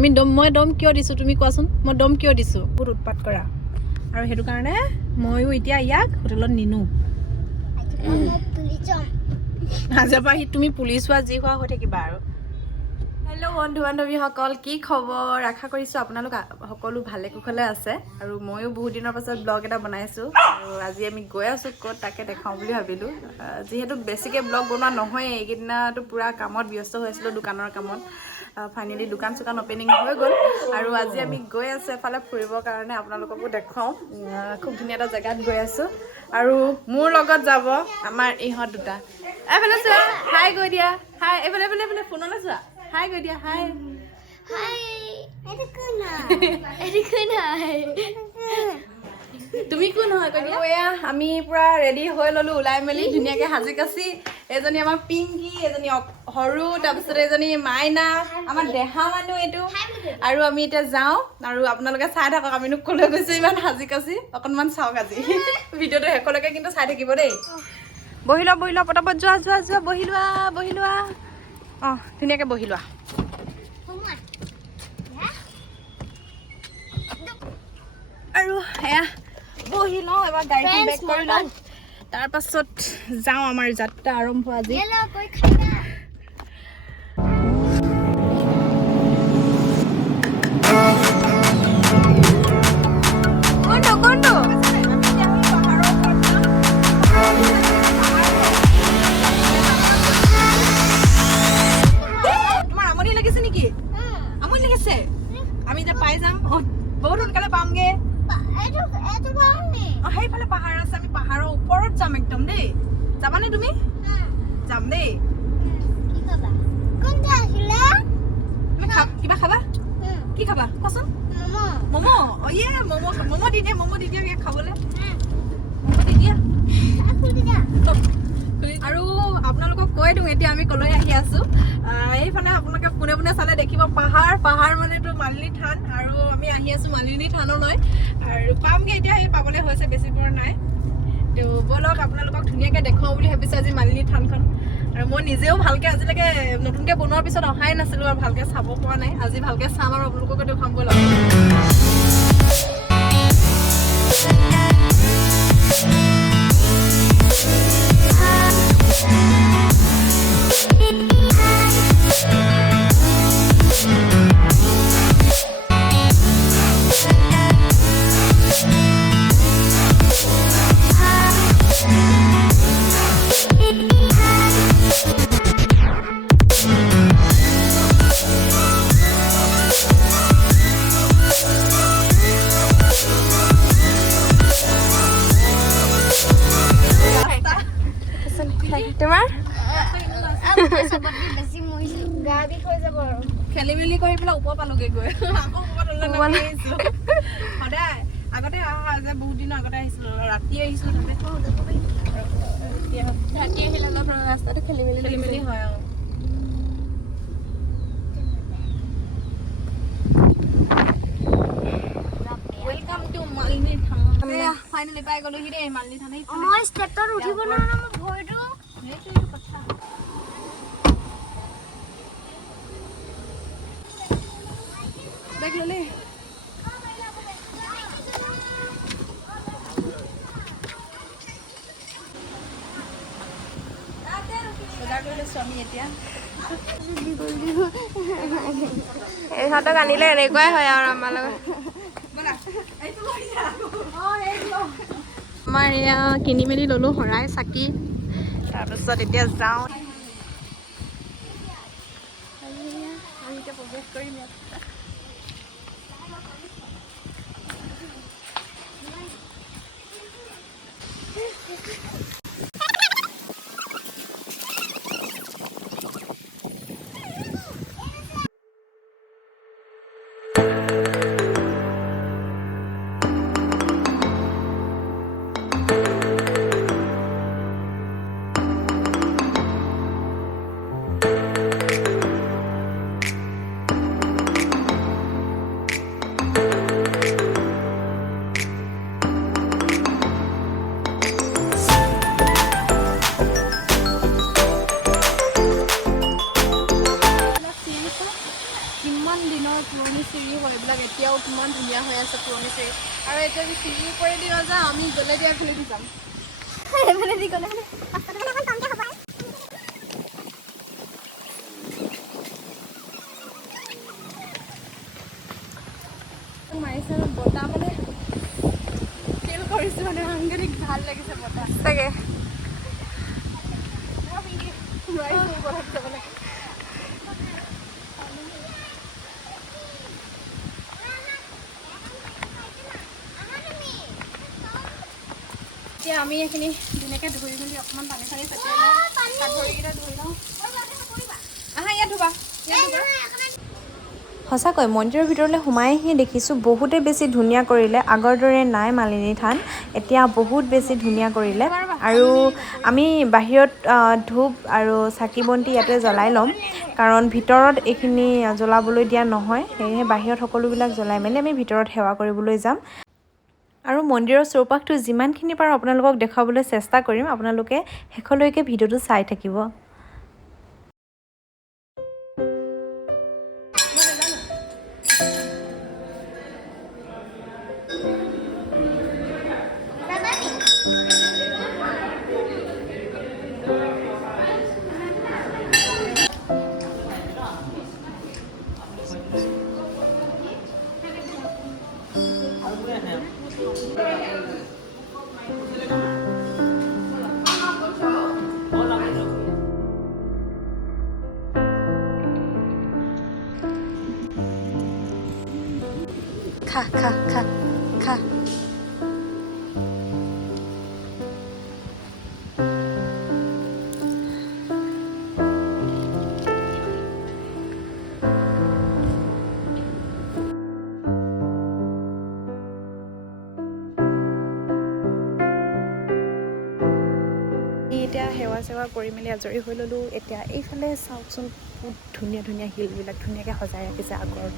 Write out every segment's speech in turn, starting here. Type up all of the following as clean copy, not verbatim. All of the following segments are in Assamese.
আমি মই দম কিয় দিছোঁ তুমি কোৱাচোন মই দম কিয় দিছোঁ বহুত উৎপাত কৰা আৰু সেইটো কাৰণে ময়ো এতিয়া ইয়াক হোটেলত নিনো আজিৰ পৰা তুমি পুলিচ হোৱা যি হোৱা হৈ থাকিবা আৰু হেল্ল' বন্ধু বান্ধৱীসকল কি খবৰ আশা কৰিছোঁ আপোনালোক সকলো ভালে কুশলে আছে আৰু ময়ো বহুত দিনৰ পাছত ব্লগ এটা বনাইছোঁ আৰু আজি আমি গৈ আছোঁ ক'ত তাকে দেখাওঁ বুলি ভাবিলোঁ যিহেতু বেছিকৈ ব্লগ বনোৱা নহয় এইকেইদিনাটো পূৰা কামত ব্যস্ত হৈ আছিলোঁ দোকানৰ কামত ফাইনেলি দোকান চোকান অপেনিং হৈ গ'ল আৰু আজি আমি গৈ আছোঁ এফালে ফুৰিবৰ কাৰণে আপোনালোককো দেখুৱাওঁ খুব ধুনীয়া এটা জেগাত গৈ আছোঁ আৰু মোৰ লগত যাব আমাৰ ইহঁত দুটা এইফালে চোৱা হাই গৈ দিয়া হাই এইফালে এইফালে এইফালে ফোনলৈ চোৱা হাই গৈ দিয়া হাই হাই তুমি কোন হয় কৈ দিয়া এয়া আমি পুৰা ৰেডি হৈ ল'লোঁ ওলাই মেলি ধুনীয়াকৈ সাজি কাচি এজনী আমাৰ পিংকি এজনী সৰু তাৰপিছত এজনী মাইনা আমাৰ দেহা মানুহ এইটো আৰু আমি এতিয়া যাওঁ আৰু আপোনালোকে চাই থাকক আমিনো ক'লৈ গৈছোঁ ইমান সাজি কাচি অকণমান চাওক আজি ভিডিঅ'টো শেষলৈকে কিন্তু চাই থাকিব দেই বহি লোৱা পটাপট যোৱা যোৱা যোৱা বহি লোৱা অঁ ধুনীয়াকৈ বহি লোৱা আৰু এয়া বহি লওঁ এবাৰ গাড়ীখন বেক কৰি লওঁ তাৰপাছত যাওঁ আমাৰ যাত্ৰা আৰম্ভ আজি তোমাৰ আমনি লাগিছে নেকি আমনি লাগিছে আমি যে পাই যাম বহুত সোনকালে পামগে সেইফালে পাহাৰ আছে আমি পাহাৰৰ ওপৰত যাম একদম দেই যাবানে তুমি যাম দেই কিবা খাবা কি খাবা কোৱাচোন ম'ম' ইয়ে ম'ম' দি দিয়া খাবলৈ ম'ম' দি দিয়া আৰু আপোনালোকক কৈ দিওঁ এতিয়া আমি কলৈ আহি আছো এইফালে আপোনালোকে পোনে পোনে চালে দেখিব পাহাৰ মানেতো মালিনী থান আৰু আমি আহি আছো মালিনী থানলৈ আৰু পামগে এতিয়া এই পাবলৈ হৈছে বেছি দূৰ নাই তো বলক আপোনালোকক ধুনীয়াকৈ দেখুৱাওঁ বুলি ভাবিছোঁ আজি মালিনী থানখন আৰু মই নিজেও ভালকৈ আজিলৈকে নতুনকৈ বনোৱাৰ পিছত অহাই নাছিলোঁ আৰু ভালকৈ চাব পৰা নাই আজি ভালকৈ চাম আৰু আপোনালোককে দেখুৱাম বলক খেলি মেলি কৰি পেলাই ওপৰ পালোগে গৈ আকৌ সদায় আগতে অহা যে বহুত দিনৰ আগতে আহিছিলোঁ ৰাতি আহিছিলোঁ ৰাতি আহিলে অলপ ৰাস্তাটো খেলি মেলি হয় welcome to Malini than finally পাই গ'লোহি দেই মালিনী থান মই ষ্টেপত উঠিব নোৱাৰো মোৰ ভৰিটো সেইটোৱেই কথা দেখ ললে ইহঁতক আনিলে এনেকুৱাই হয় আৰু আমাৰ লগত আমাৰ এয়া কিনি মেলি ল'লোঁ শৰাই চাকি তাৰপিছত এতিয়া যাওঁ আমি এতিয়া প্ৰৱেশ কৰিম ইয়াত আছে পুৰণি চিৰি আৰু এতিয়া আমি চিৰি ওপৰে দি নাযাওঁ আমি গ'লে দিয়া ফালে দি যাম এইফালে দি গ'লে মাৰিছে বতাহ মানে ফিল কৰিছোঁ মানে সাংঘাতিক ভাল লাগিছে বতাহ তাকে এতিয়া আমি এইখিনি ধুনীয়াকৈ ধুই মেলি অকণমান পানী চানী ছটিয়াই লওঁ হাত ভৰিকেইটা ধুই লওঁ আহা ইয়াত ধুবা সঁচাকৈ মন্দিৰৰ ভিতৰলৈ সোমাই আহি দেখিছোঁ বহুতে বেছি ধুনীয়া কৰিলে আগৰ দৰে নাই মালিনী থান এতিয়া বহুত বেছি ধুনীয়া কৰিলে আৰু আমি বাহিৰত ধূপ আৰু চাকি বন্তি ইয়াতে জ্বলাই ল'ম কাৰণ ভিতৰত এইখিনি জ্বলাবলৈ দিয়া নহয় সেয়েহে বাহিৰত সকলোবিলাক জ্বলাই মেলি আমি ভিতৰত সেৱা কৰিবলৈ যাম আৰু মন্দিৰৰ চৌপাশটো যিমানখিনি পাৰোঁ আপোনালোকক দেখুৱাবলৈ চেষ্টা কৰিম আপোনালোকে শেষলৈকে ভিডিঅ'টো চাই থাকিব খা খা খা খা এতিয়া সেৱা চেৱা কৰি মেলি আজৰি হৈ ল'লোঁ এতিয়া এইফালে চাওকচোন বহুত ধুনীয়া ধুনীয়া শিলবিলাক ধুনীয়াকৈ সজাই ৰাখিছে আগৰ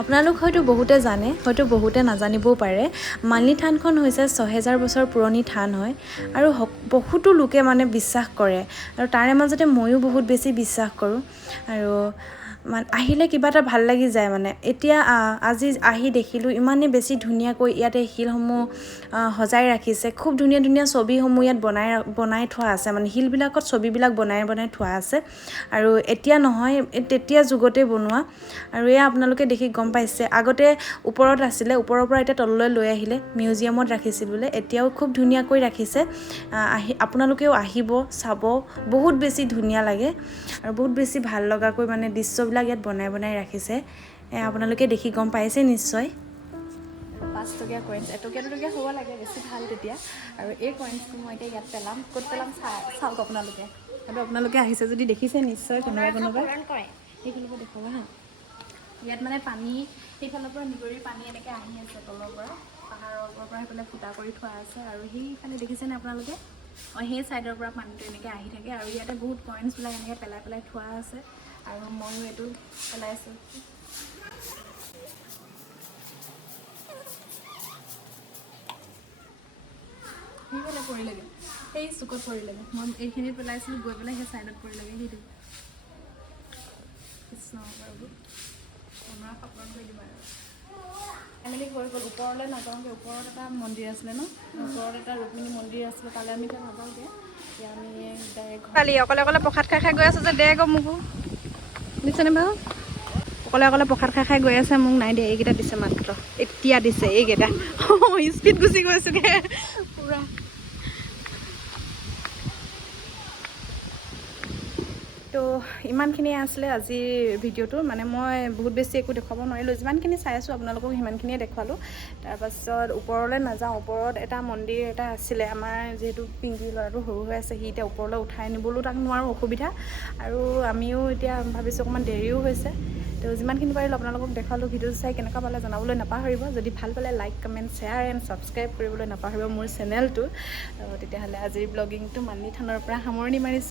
আপোনালোক হয়তো বহুতে জানে হয়তো বহুতে নাজানিবও পাৰে মালিনী থানখন হৈছে ৬০০০ বছৰ পুৰণি থান হয় আৰু বহুতো লোকে মানে বিশ্বাস কৰে আৰু তাৰে মাজতে ময়ো বহুত বেছি বিশ্বাস কৰোঁ আৰু আহিলে কিবা এটা ভাল লাগি যায় মানে এতিয়া আজি আহি দেখিলোঁ ইমানেই বেছি ধুনীয়াকৈ ইয়াতে শিলসমূহ সজাই ৰাখিছে খুব ধুনীয়া ধুনীয়া ছবিসমূহ ইয়াত বনাই থোৱা আছে মানে শিলবিলাকত ছবিবিলাক বনাই থোৱা আছে আৰু এতিয়া নহয় তেতিয়া যুগতে বনোৱা আৰু এয়া আপোনালোকে দেখি গম পাইছে আগতে ওপৰত আছিলে ওপৰৰ পৰা এতিয়া তললৈ লৈ আহিলে মিউজিয়ামত ৰাখিছিল বোলে এতিয়াও খুব ধুনীয়াকৈ ৰাখিছে আপোনালোকেও আহিব চাব বহুত বেছি ধুনীয়া লাগে আৰু বহুত বেছি ভাল লগাকৈ মানে দৃশ্যবিলাক ইয়াত বনাই ৰাখিছে আপোনালোকে দেখি গম পাইছে নিশ্চয় 5 টকীয়া কইনছ এটকীয়া হ'ব লাগে বেছি ভাল তেতিয়া আৰু এই কইনছটো মই এতিয়া ইয়াত পেলাম ক'ত পেলাম চাওক আপোনালোকে আৰু আপোনালোকে আহিছে যদি দেখিছে নিশ্চয় কোনোবা সেইখিনিকে দেখুৱাবা হা ইয়াত মানে পানী সেইফালৰ পৰা নিগৰিৰ পানী এনেকৈ আহি আছে তলৰ পৰা পাহাৰৰ ওপৰৰ পৰা সেইফালে ফুটা কৰি থোৱা আছে আৰু সেইফালে দেখিছেনে আপোনালোকে সেই ছাইডৰ পৰা পানীটো এনেকৈ আহি থাকে আৰু ইয়াতে বহুত কইনছবিলাক এনেকৈ পেলাই থোৱা আছে আৰু ময়ো এইটো পেলাইছোঁ সেইফালে পৰিলেগৈ সেই চুকত পৰিলেগৈ মই এইখিনি পেলাইছিলোঁ গৈ পেলাই সেই ছাইডত পৰিলেগৈ সেইটো কৃষ্ণ প্ৰভু পুনৰ সপন কৰি দিবা আৰু এনেকৈ হৈ গ'ল ওপৰলৈ নাযাওঁগৈ ওপৰত এটা মন্দিৰ আছিলে ন ওপৰত এটা ৰুক্মিণী মন্দিৰ আছিলে তালৈ আমি এতিয়া নাযাওঁগৈ এতিয়া আমি ডাইৰেক্ট খালি অকলে প্ৰসাদ খাই গৈ আছোঁ যে দে আকৌ মোকো দিছেনে বাৰু অকলে প্ৰসাদ খাই গৈ আছে মোক নাই দিয়ে এইকেইটা দিছে মাত্ৰ এতিয়া দিছে এইকেইটা স্পীড গুচি গৈছোগৈ পুৰা তো ইমানখিনি আছিলে আজিৰ ভিডিঅ'টো মানে মই বহুত বেছি একো দেখুৱাব নোৱাৰিলোঁ যিমানখিনি চাই আছোঁ আপোনালোকক সিমানখিনিয়ে দেখুৱালোঁ তাৰপাছত ওপৰলৈ নাযাওঁ ওপৰত এটা মন্দিৰ এটা আছিলে আমাৰ যিহেতু পিংকি ল'ৰাটো সৰু হৈ আছে সি এতিয়া ওপৰলৈ উঠাই নিবলৈও তাক নোৱাৰোঁ অসুবিধা আৰু আমিও এতিয়া ভাবিছোঁ অকণমান দেৰিও হৈছে তো যিমানখিনি পাৰিলোঁ আপোনালোকক দেখুৱালোঁ ভিডিঅ' চাই কেনেকুৱা পালে জনাবলৈ নাপাহৰিব যদি ভাল পালে like comment share and subscribe কৰিবলৈ নাপাহৰিব মোৰ চেনেলটো তেতিয়াহ'লে আজিৰ ব্লগিংটো মালিনী থানৰ পৰা সামৰণি মাৰিছোঁ